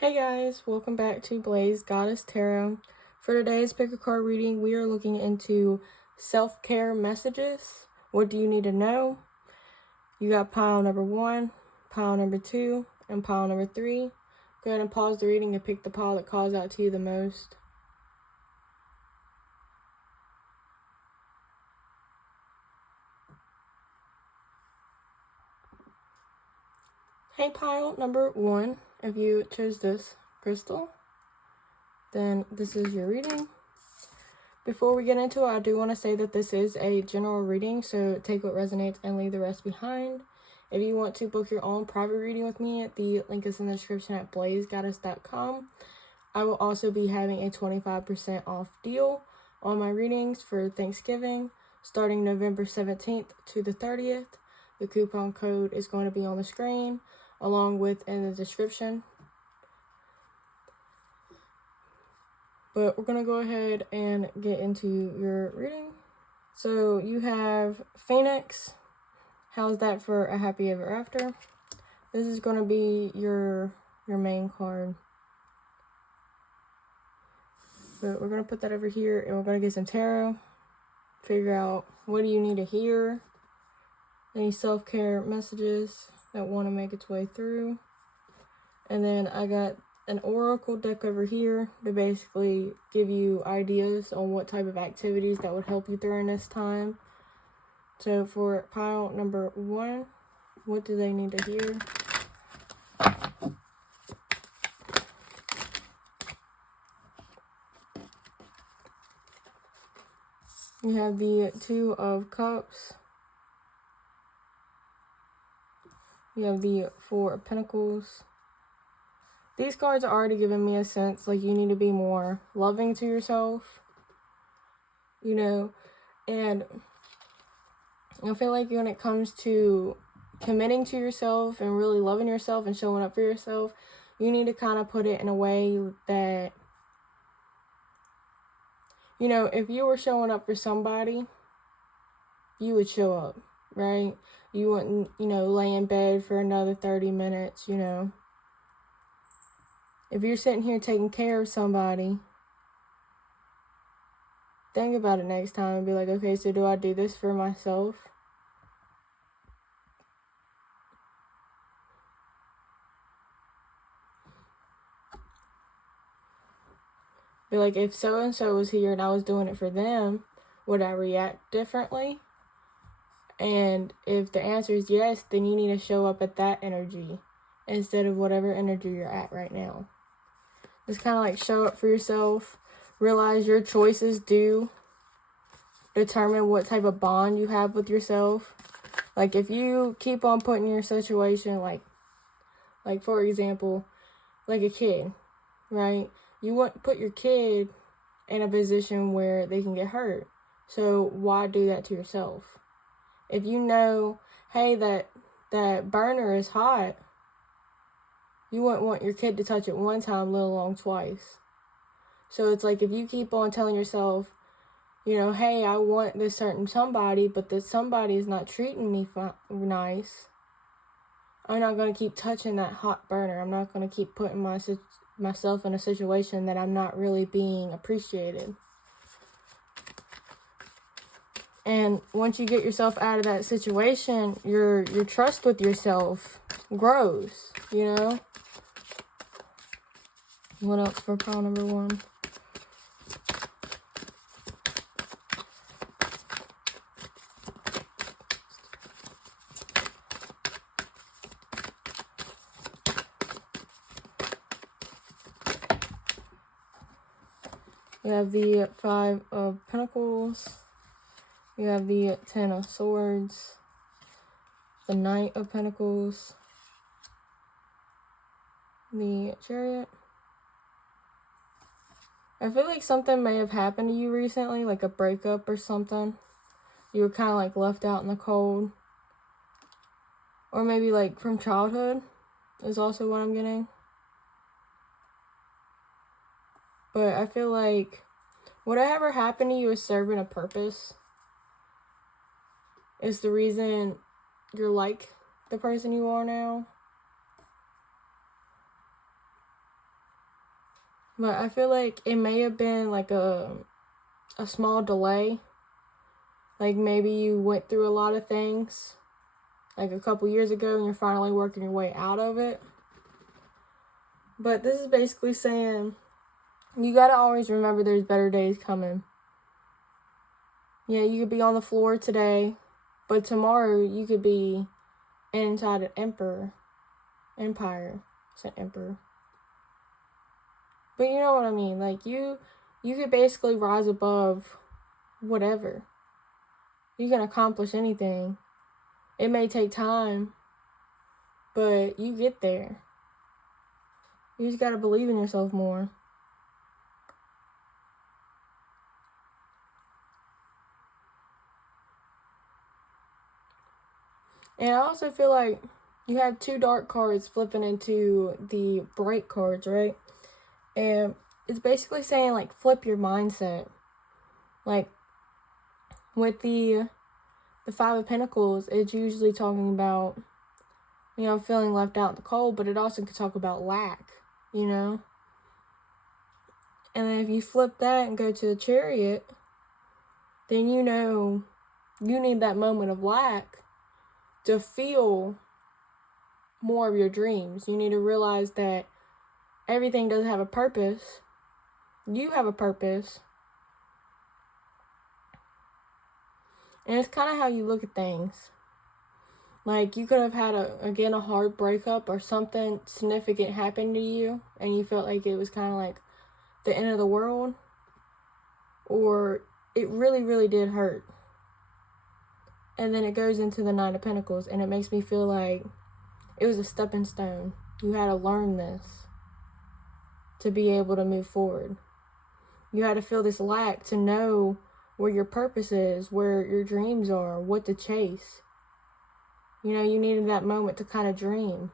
Hey guys, welcome back to BlazedGoddessTarot. For today's pick a card reading, we are looking into self-care messages. What do you need to know? You got pile number 1, pile number 2, and pile number 3. Go ahead and pause the reading and pick the pile that calls out to you the most. Hey, pile number 1, if you chose this crystal, then this is your reading. Before we get into it, I do want to say that this is a general reading, so take what resonates and leave the rest behind. If you want to book your own private reading with me, the link is in the description at BlazedGoddess.com. I will also be having a 25% off deal on my readings for Thanksgiving, starting November 17th to the 30th. The coupon code is going to be on the screen, along with in the description. But we're going to go ahead and get into your reading. So you have Phoenix. How's that for a happy ever after? This is going to be your main card. But we're going to put that over here and we're going to get some tarot. Figure out what do you need to hear. Any self-care messages that want to make its way through. And then I got an oracle deck over here to basically give you ideas on what type of activities that would help you during this time. So for pile number 1, what do they need to hear? You have the 2 of Cups. You have the 4 of Pentacles. These cards are already giving me a sense like you need to be more loving to yourself, you know, and I feel like when it comes to committing to yourself and really loving yourself and showing up for yourself, you need to kind of put it in a way that, you know, if you were showing up for somebody, you would show up, right? You wouldn't, you know, lay in bed for another 30 minutes, you know. If you're sitting here taking care of somebody, think about it next time and be like, okay, so do I do this for myself? Be like, if so-and-so was here and I was doing it for them, would I react differently? And if the answer is yes, then you need to show up at that energy instead of whatever energy you're at right now. Just kind of like show up for yourself. Realize your choices do determine what type of bond you have with yourself. Like if you keep on putting your situation, like for example, like a kid, right? You want to put your kid in a position where they can get hurt. So why do that to yourself? If you know, hey, that burner is hot, you wouldn't want your kid to touch it one time, let alone twice. So it's like if you keep on telling yourself, you know, hey, I want this certain somebody, but this somebody is not treating me nice, I'm not going to keep touching that hot burner. I'm not going to keep putting myself in a situation that I'm not really being appreciated. And once you get yourself out of that situation, your trust with yourself grows, you know? What else for pile number 1? You have the 5 of Pentacles. You have the 10 of Swords. The Knight of Pentacles. The Chariot. I feel like something may have happened to you recently, like a breakup or something. You were kind of like left out in the cold. Or maybe like from childhood is also what I'm getting. But I feel like whatever happened to you is serving a purpose. It's the reason you're like the person you are now. But I feel like it may have been like a small delay. Like maybe you went through a lot of things like a couple years ago and you're finally working your way out of it. But this is basically saying you gotta always remember there's better days coming. Yeah, you could be on the floor today, but tomorrow you could be inside an empire. It's an emperor. But you know what I mean. Like you could basically rise above whatever. You can accomplish anything. It may take time, but you get there. You just gotta believe in yourself more. And I also feel like you have two dark cards flipping into the bright cards, right? And it's basically saying, like, flip your mindset. Like, with the Five of Pentacles, it's usually talking about, you know, feeling left out in the cold, but it also could talk about lack, you know? And then if you flip that and go to the Chariot, then you know you need that moment of lack to feel more of your dreams. You need to realize that everything doesn't have a purpose. You have a purpose. And it's kind of how you look at things. Like, you could have had, a hard breakup or something significant happen to you, and you felt like it was kind of like the end of the world. Or it really, really did hurt. And then it goes into the Nine of Pentacles, and it makes me feel like it was a stepping stone. You had to learn this to be able to move forward. You had to feel this lack to know where your purpose is, where your dreams are, what to chase. You know, you needed that moment to kind of dream.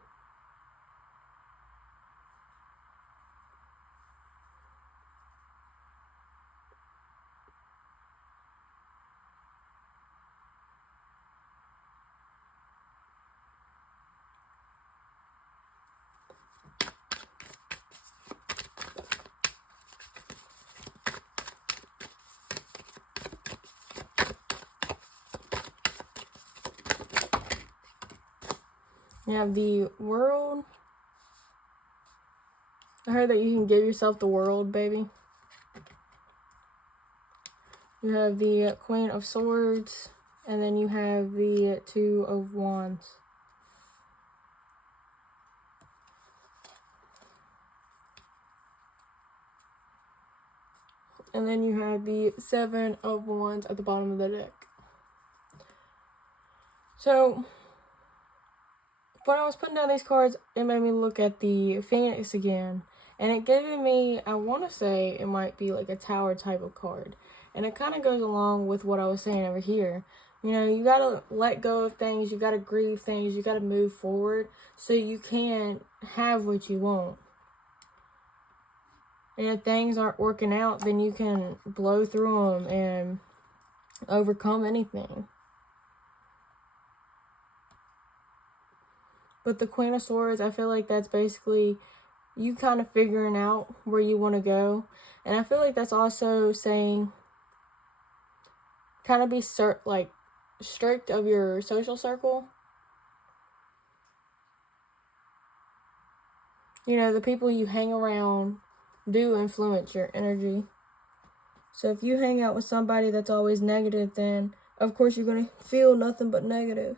You have the World. I heard that you can give yourself the world, baby. You have the Queen of Swords, and then you have the Two of Wands. And then you have the Seven of Wands at the bottom of the deck. So, when I was putting down these cards, it made me look at the Phoenix again. And it gave me, I want to say it might be like a tower type of card. And it kind of goes along with what I was saying over here. You know, you got to let go of things. You got to grieve things. You got to move forward so you can have what you want. And if things aren't working out, then you can blow through them and overcome anything. But the Queen of Swords, I feel like that's basically you kind of figuring out where you want to go. And I feel like that's also saying kind of be strict of your social circle. You know, the people you hang around do influence your energy. So if you hang out with somebody that's always negative, then of course you're going to feel nothing but negative.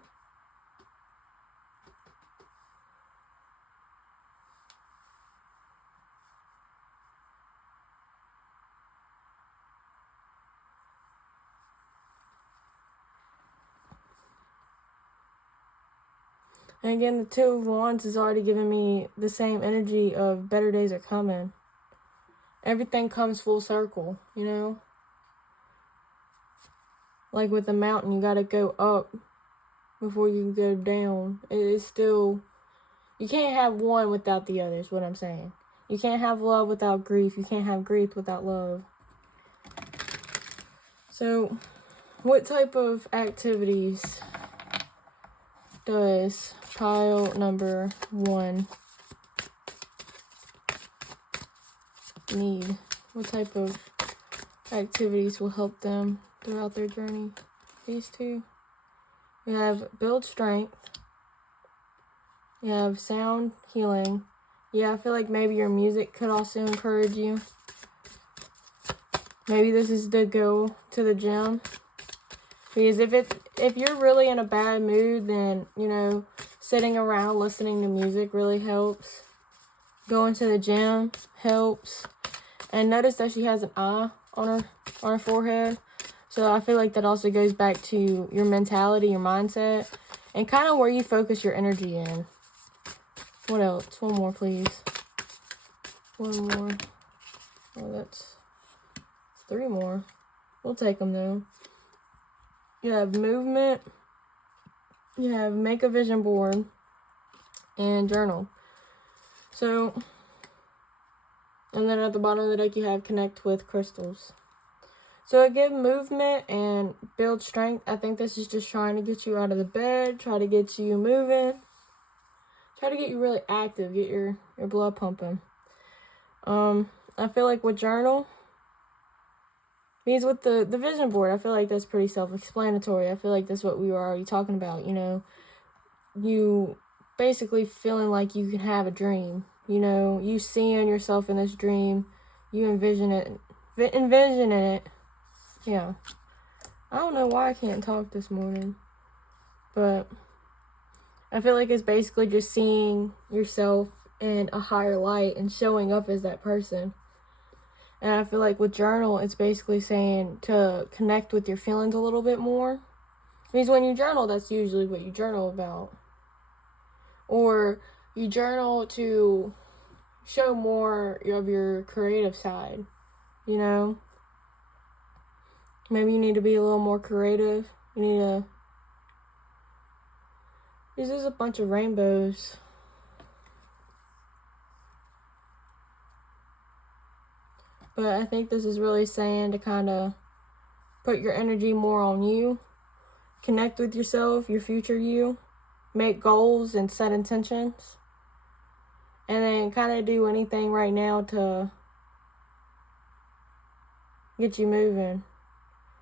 And again, the Two of Wands is already giving me the same energy of better days are coming. Everything comes full circle, you know? Like with the mountain, you gotta go up before you can go down. It's still, you can't have one without the other is what I'm saying. You can't have love without grief. You can't have grief without love. So, what type of activities does pile number 1 need? What type of activities will help them throughout their journey? These two. We have build strength. You have sound healing. Yeah, I feel like maybe your music could also encourage you. Maybe this is to go to the gym. Because if you're really in a bad mood, then, you know, sitting around listening to music really helps. Going to the gym helps. And notice that she has an eye on her forehead. So I feel like that also goes back to your mentality, your mindset, and kind of where you focus your energy in. What else? One more, please. One more. Oh, that's 3 more. We'll take them, though. You have movement. You have make a vision board. And journal. So, and then at the bottom of the deck, you have connect with crystals. So again, movement and build strength. I think this is just trying to get you out of the bed, try to get you moving, try to get you really active, get your blood pumping. I feel like with journal, because with the vision board, I feel like that's pretty self-explanatory. I feel like that's what we were already talking about, you know. You basically feeling like you can have a dream, you know, you seeing yourself in this dream, you envisioning it. Yeah. I don't know why I can't talk this morning, but I feel like it's basically just seeing yourself in a higher light and showing up as that person. And I feel like with journal, it's basically saying to connect with your feelings a little bit more. Because when you journal, that's usually what you journal about. Or you journal to show more of your creative side, you know? Maybe you need to be a little more creative. You need to... This is a bunch of rainbows. But I think this is really saying to kind of put your energy more on you. Connect with yourself, your future you. Make goals and set intentions. And then kind of do anything right now to get you moving.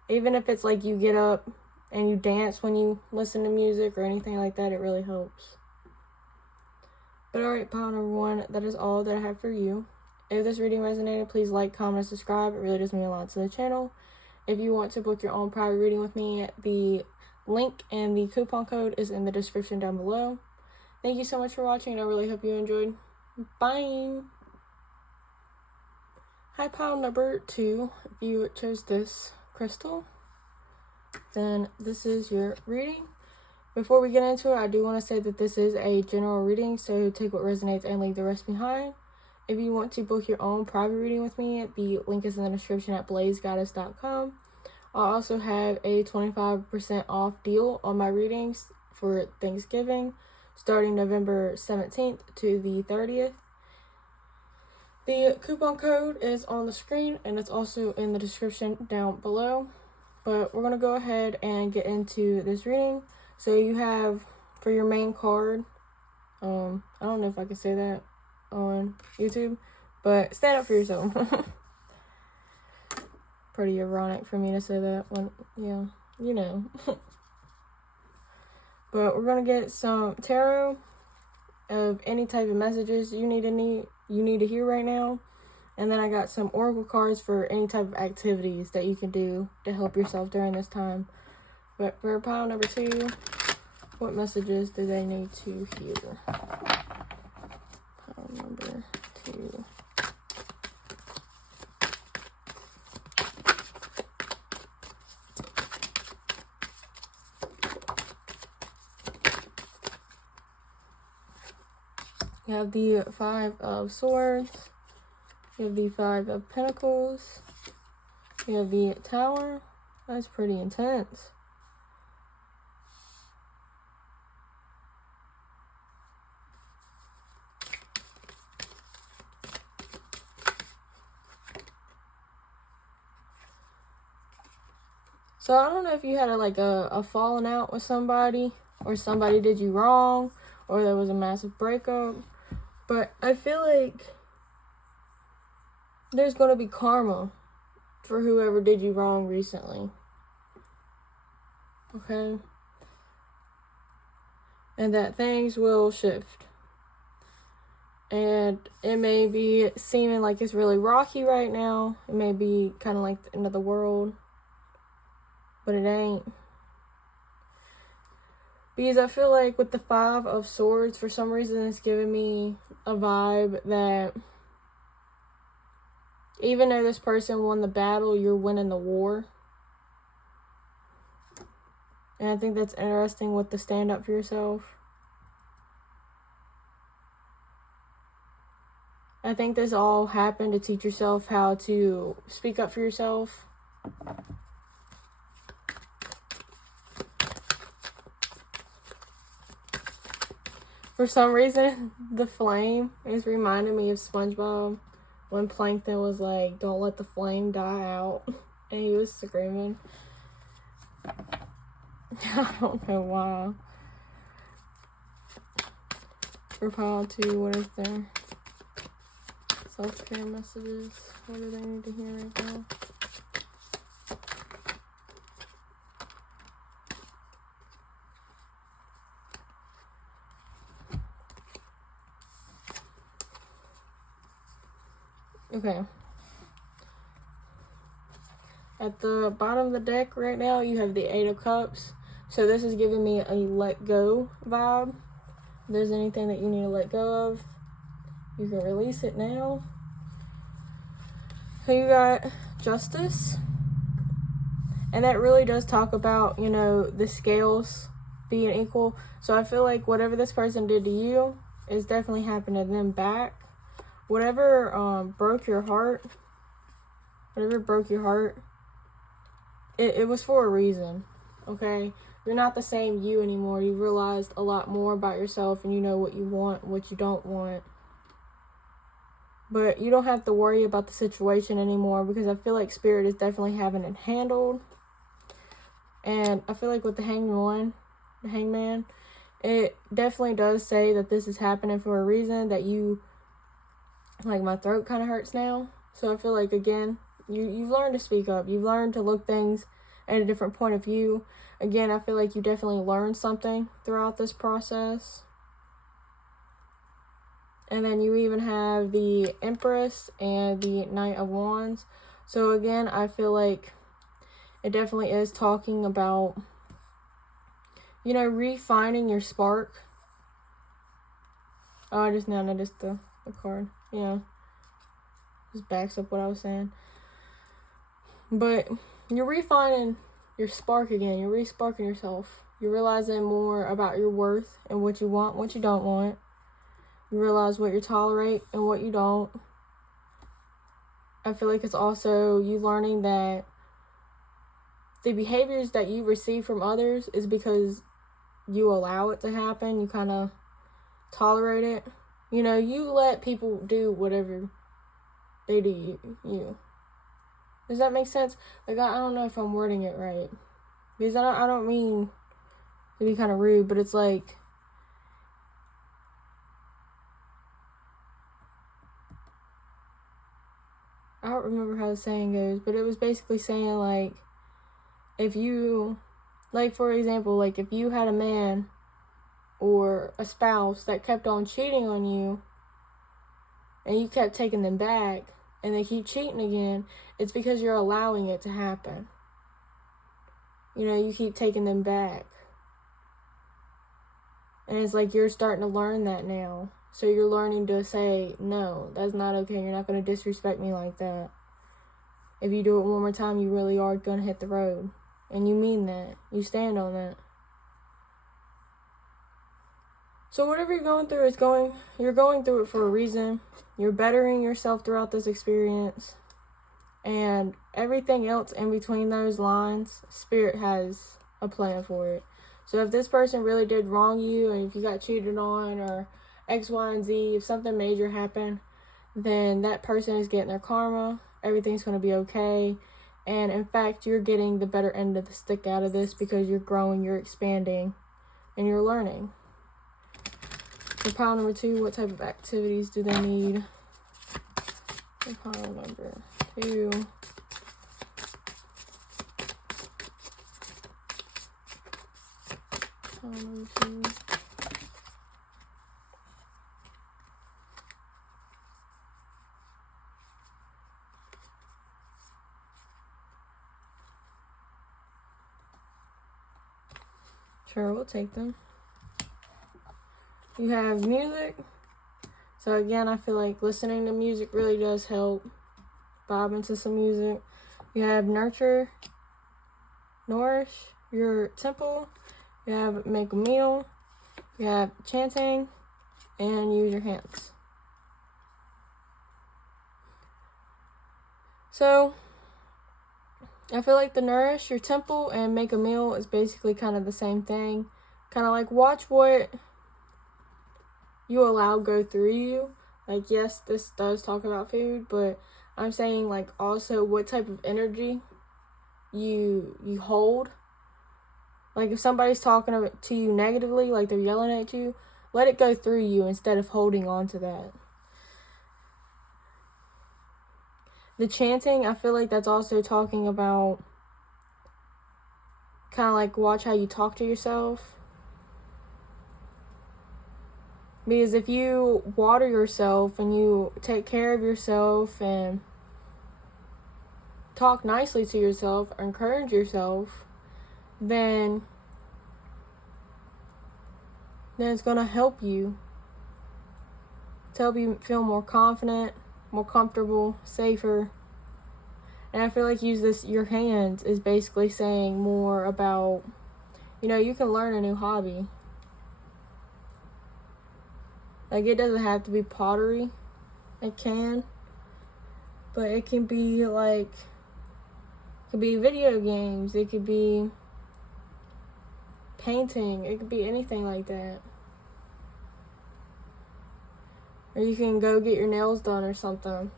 Even if it's like you get up and you dance when you listen to music or anything like that, it really helps. But alright, pile number 1, that is all that I have for you. If this reading resonated, please like, comment, and subscribe. It really does mean a lot to the channel. If you want to book your own private reading with me, the link and the coupon code is in the description down below. Thank you so much for watching, and I really hope you enjoyed. Bye! Hi, pile number 2. If you chose this crystal, then this is your reading. Before we get into it, I do want to say that this is a general reading, so take what resonates and leave the rest behind. If you want to book your own private reading with me, the link is in the description at BlazedGoddess.com. I also have a 25% off deal on my readings for Thanksgiving, starting November 17th to the 30th. The coupon code is on the screen, and it's also in the description down below. But we're going to go ahead and get into this reading. So you have, for your main card, I don't know if I can say that on YouTube, but stand up for yourself. Pretty ironic for me to say that when, yeah, you know. But we're going to get some tarot of any type of messages you need to hear right now. And then I got some oracle cards for any type of activities that you can do to help yourself during this time. But for pile number 2, what messages do they need to hear? Pile number 2. You have the 5 of Swords. You have the 5 of Pentacles. You have the Tower. That's pretty intense. So I don't know if you had a falling out with somebody, or somebody did you wrong, or there was a massive breakup. But I feel like there's going to be karma for whoever did you wrong recently. Okay? And that things will shift. And it may be seeming like it's really rocky right now. It may be kind of like the end of the world. But it ain't. Because I feel like with the 5 of Swords, for some reason it's giving me a vibe that even though this person won the battle, you're winning the war. And I think that's interesting with the stand up for yourself. I think this all happened to teach yourself how to speak up for yourself. For some reason, the flame is reminding me of SpongeBob when Plankton was like, "Don't let the flame die out," and he was screaming. I don't know why. For pile 2, what is there? Self-care messages. What do they need to hear right now? Okay. At the bottom of the deck right now, you have the 8 of Cups. So this is giving me a let go vibe. If there's anything that you need to let go of, you can release it now. So you got Justice. And that really does talk about, you know, the scales being equal. So I feel like whatever this person did to you is definitely happening to them back. Whatever broke your heart, it was for a reason, okay? You're not the same you anymore. You realized a lot more about yourself, and you know what you want, what you don't want. But you don't have to worry about the situation anymore, because I feel like Spirit is definitely having it handled. And I feel like with the Hangman, it definitely does say that this is happening for a reason, that you, like, my throat kind of hurts now. So I feel like, again, you've learned to speak up. You've learned to look things at a different point of view. Again, I feel like you definitely learned something throughout this process. And then you even have the Empress and the Knight of Wands. So again, I feel like it definitely is talking about, you know, refining your spark. Oh, I just now noticed the card. Yeah. Just backs up what I was saying. But you're refining your spark again. You're re-sparking yourself. You're realizing more about your worth and what you want, what you don't want. You realize what you tolerate and what you don't. I feel like it's also you learning that the behaviors that you receive from others is because you allow it to happen. You kind of tolerate it. You know, you let people do whatever they do you. Does that make sense? Like, I don't know if I'm wording it right. Because I don't mean to be kind of rude, but it's like, I don't remember how the saying goes, but it was basically saying, like, if you, like, for example, like, if you had a man or a spouse that kept on cheating on you, and you kept taking them back, and they keep cheating again, it's because you're allowing it to happen. You know, you keep taking them back. And it's like you're starting to learn that now. So you're learning to say, no, that's not okay. You're not going to disrespect me like that. If you do it one more time, you really are going to hit the road. And you mean that. You stand on that. So whatever you're going through you're going through it for a reason. You're bettering yourself throughout this experience. And everything else in between those lines, Spirit has a plan for it. So if this person really did wrong you, and if you got cheated on, or X, Y, and Z, if something major happened, then that person is getting their karma. Everything's going to be okay. And in fact, you're getting the better end of the stick out of this because you're growing, you're expanding, and you're learning. For pile number 2, what type of activities do they need? Pile number 2. Pile number 2. Sure, we'll take them. You have music. So again, I feel like listening to music really does help. Bob into some music. You have nurture, nourish your temple. You have make a meal. You have chanting, and use your hands. So I feel like the nourish your temple and make a meal is basically kind of the same thing. Kind of like watch what you allow go through you. Like, yes, this does talk about food, but I'm saying like also what type of energy you hold. Like if somebody's talking to you negatively, like they're yelling at you, let it go through you instead of holding on to that. The chanting, I feel like that's also talking about kind of like watch how you talk to yourself. Because if you water yourself and you take care of yourself and talk nicely to yourself, or encourage yourself, then it's going to help you. To help you feel more confident, more comfortable, safer. And I feel like your hands is basically saying more about, you can learn a new hobby. Like, it doesn't have to be pottery. It can. But it can be like, it could be video games. It could be painting. It could be anything like that. Or you can go get your nails done or something.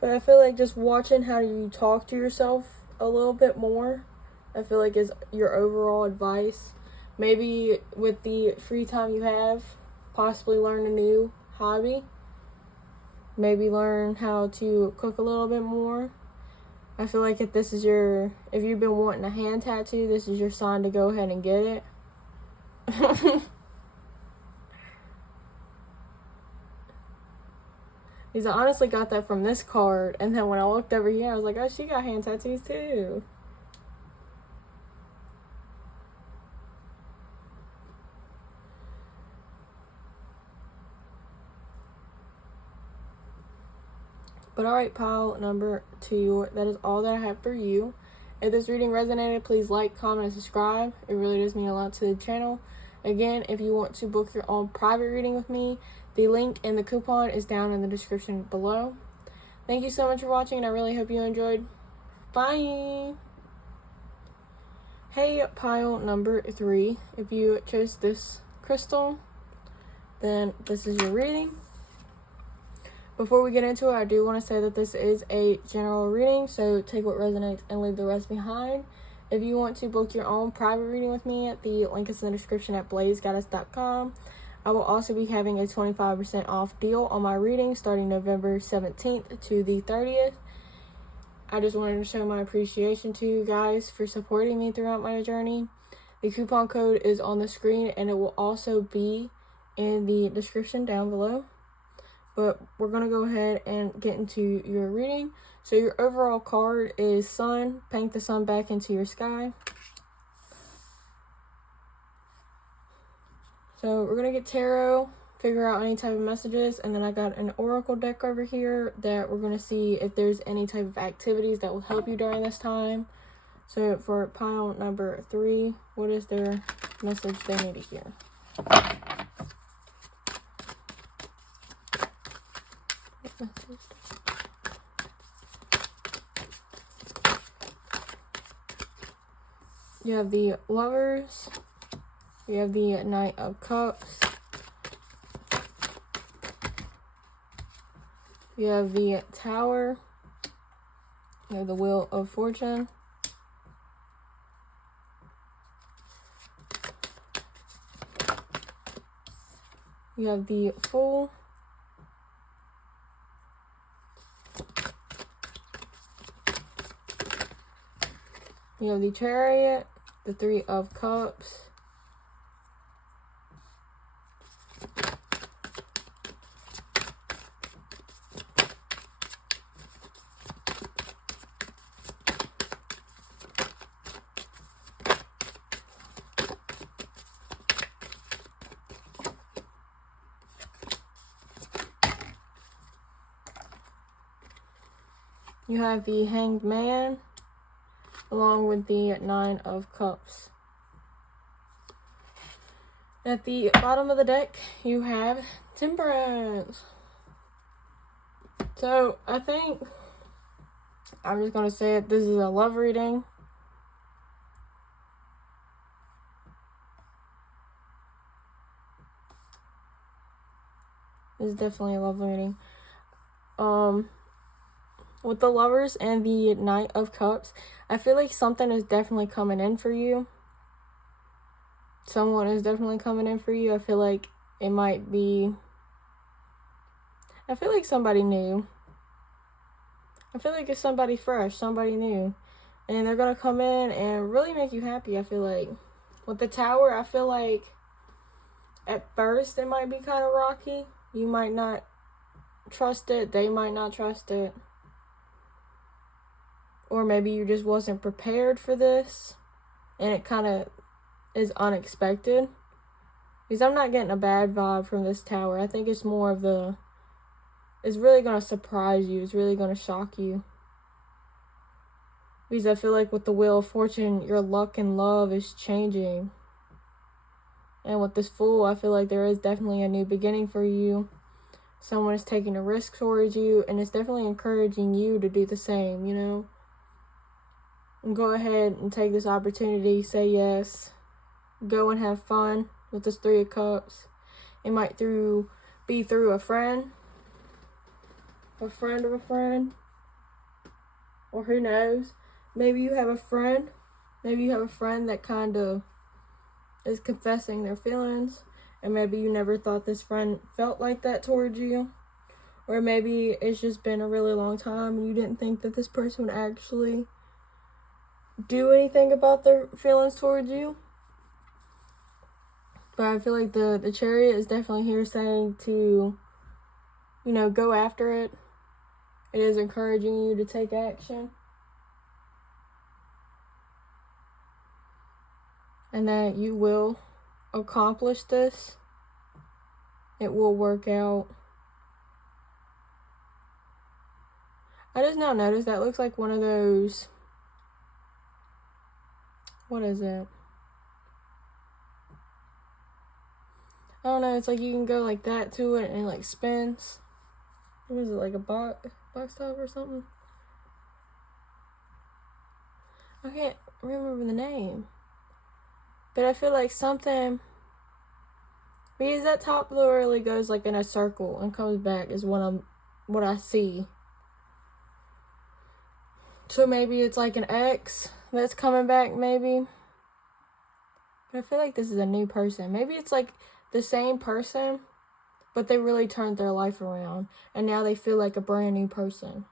But I feel like just watching how you talk to yourself a little bit more, I feel like is your overall advice. Maybe with the free time you have, possibly learn a new hobby. Maybe learn how to cook a little bit more. I feel like if you've been wanting a hand tattoo, this is your sign to go ahead and get it. Because I honestly got that from this card, and then when I looked over here, I was like, oh, she got hand tattoos too. But alright, pile number 2, that is all that I have for you. If this reading resonated, please like, comment, and subscribe. It really does mean a lot to the channel. Again, if you want to book your own private reading with me, the link and the coupon is down in the description below. Thank you so much for watching, and I really hope you enjoyed. Bye! Hey, pile number 3, if you chose this crystal, then this is your reading. Before we get into it, I do want to say that this is a general reading, so take what resonates and leave the rest behind. If you want to book your own private reading with me, the link is in the description at BlazedGoddessTarot. I will also be having a 25% off deal on my reading starting November 17th to the 30th. I just wanted to show my appreciation to you guys for supporting me throughout my journey. The coupon code is on the screen, and it will also be in the description down below. But we're going to go ahead and get into your reading. So your overall card is Sun. Paint the sun back into your sky. So we're going to get tarot, figure out any type of messages. And then I got an oracle deck over here that we're going to see if there's any type of activities that will help you during this time. So for pile number 3, what is their message they need to hear? You have the Lovers, you have the Knight of Cups, you have the Tower, you have the Wheel of Fortune, You have the Fool. You have the Chariot, the Three of Cups. You have the Hanged Man, along with the Nine of Cups. At the bottom of the deck, you have Temperance. So, I think, I'm just going to say it, this is a love reading. This is definitely a love reading. With the Lovers and the Knight of Cups, I feel like something is definitely coming in for you. Someone is definitely coming in for you. I feel like it might be... I feel like somebody new. I feel like it's somebody fresh, somebody new. And they're going to come in and really make you happy, I feel like. With the Tower, I feel like at first it might be kind of rocky. You might not trust it. They might not trust it. Or maybe you just wasn't prepared for this. And it kind of is unexpected. Because I'm not getting a bad vibe from this Tower. I think it's more of the... It's really going to surprise you. It's really going to shock you. Because I feel like with the Wheel of Fortune, your luck and love is changing. And with this Fool, I feel like there is definitely a new beginning for you. Someone is taking a risk towards you. And it's definitely encouraging you to do the same, you know. And go ahead and take this opportunity. Say yes. Go and have fun with this Three of Cups. It might be through a friend. A friend of a friend. Or who knows. Maybe you have a friend. Maybe you have a friend that kind of is confessing their feelings. And maybe you never thought this friend felt like that towards you. Or maybe it's just been a really long time and you didn't think that this person would actually do anything about their feelings towards you. But I feel like the Chariot is definitely here saying to, you know, go after it. It is encouraging you to take action. And that you will accomplish this. It will work out. I just now noticed that looks like one of those... What is it? I don't know. It's like you can go like that to it and it like spins. What is it? Like a box top or something? I can't remember the name. But I feel like something... Because that top literally goes like in a circle and comes back is what I see. So maybe it's like an ex that's coming back, maybe. But I feel like this is a new person. Maybe it's like the same person, but they really turned their life around. And now they feel like a brand new person.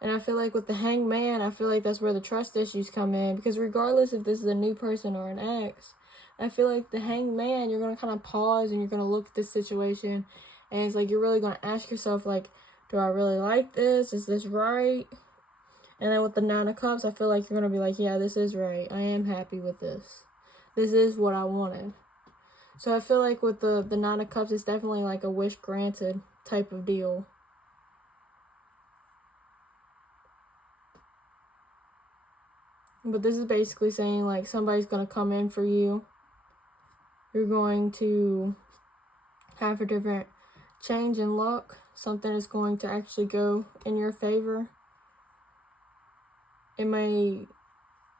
And I feel like with the Hanged Man, I feel like that's where the trust issues come in. Because regardless if this is a new person or an ex, I feel like the Hanged Man, you're going to kind of pause and you're going to look at this situation. And it's like you're really going to ask yourself, like, do I really like this? Is this right? And then with the Nine of Cups, I feel like you're going to be like, yeah, this is right. I am happy with this. This is what I wanted. So I feel like with the Nine of Cups, it's definitely like a wish granted type of deal. But this is basically saying like somebody's going to come in for you. You're going to have a different change in luck. Something is going to actually go in your favor. It may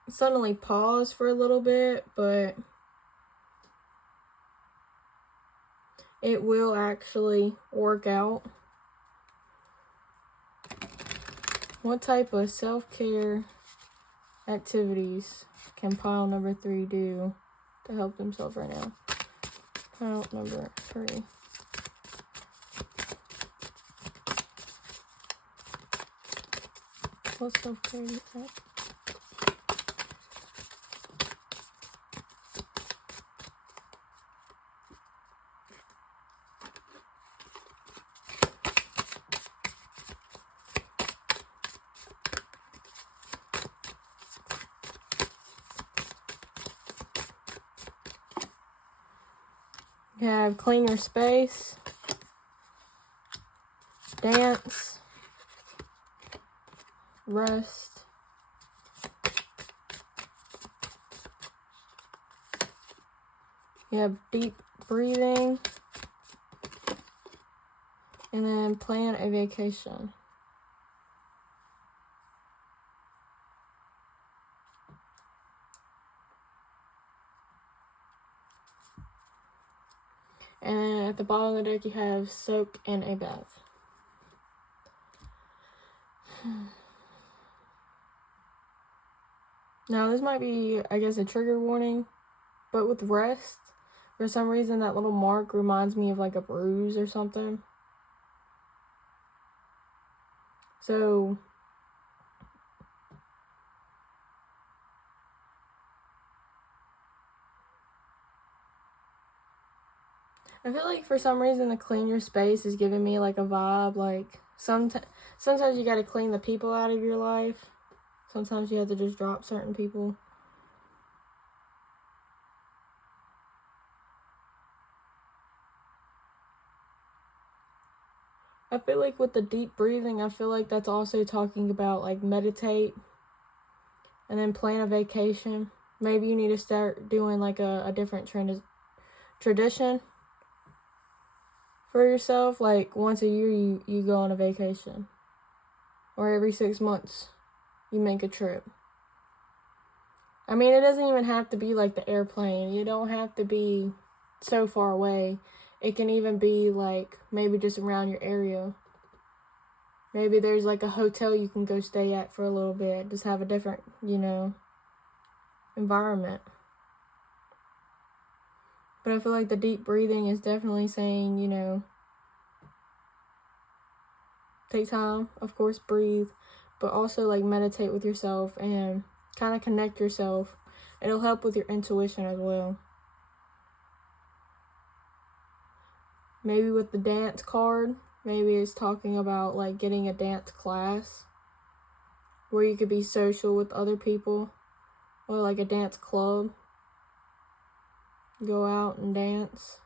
suddenly pause for a little bit, but it will actually work out. What type of self-care activities can pile number 3 do to help themselves right now? Pile number 3. What's self-care at? You have clean your space, dance, rest, you have deep breathing, and then plan a vacation. And then at the bottom of the deck, you have soak in a bath. Now, this might be, I guess, a trigger warning, but with rest, for some reason, that little mark reminds me of like a bruise or something. So, I feel like for some reason the clean your space is giving me like a vibe, like sometimes you gotta clean the people out of your life. Sometimes you have to just drop certain people. I feel like with the deep breathing, I feel like that's also talking about like meditate and then plan a vacation. Maybe you need to start doing like a different tradition for yourself. Like once a year you go on a vacation, or every 6 months you make a trip. I mean, it doesn't even have to be like the airplane. You don't have to be so far away. It can even be like maybe just around your area. Maybe there's like a hotel you can go stay at for a little bit. Just have a different, environment. But I feel like the deep breathing is definitely saying, take time, of course, breathe, but also like meditate with yourself and kind of connect yourself. It'll help with your intuition as well. Maybe with the dance card, maybe it's talking about like getting a dance class where you could be social with other people, or like a dance club. Go out and dance.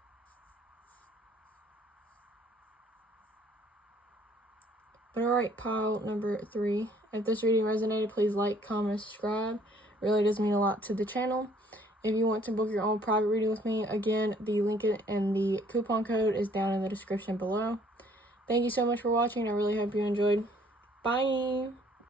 But alright, pile number 3. If this reading resonated, please like, comment, and subscribe. It really does mean a lot to the channel. If you want to book your own private reading with me, again, the link and the coupon code is down in the description below. Thank you so much for watching. I really hope you enjoyed. Bye!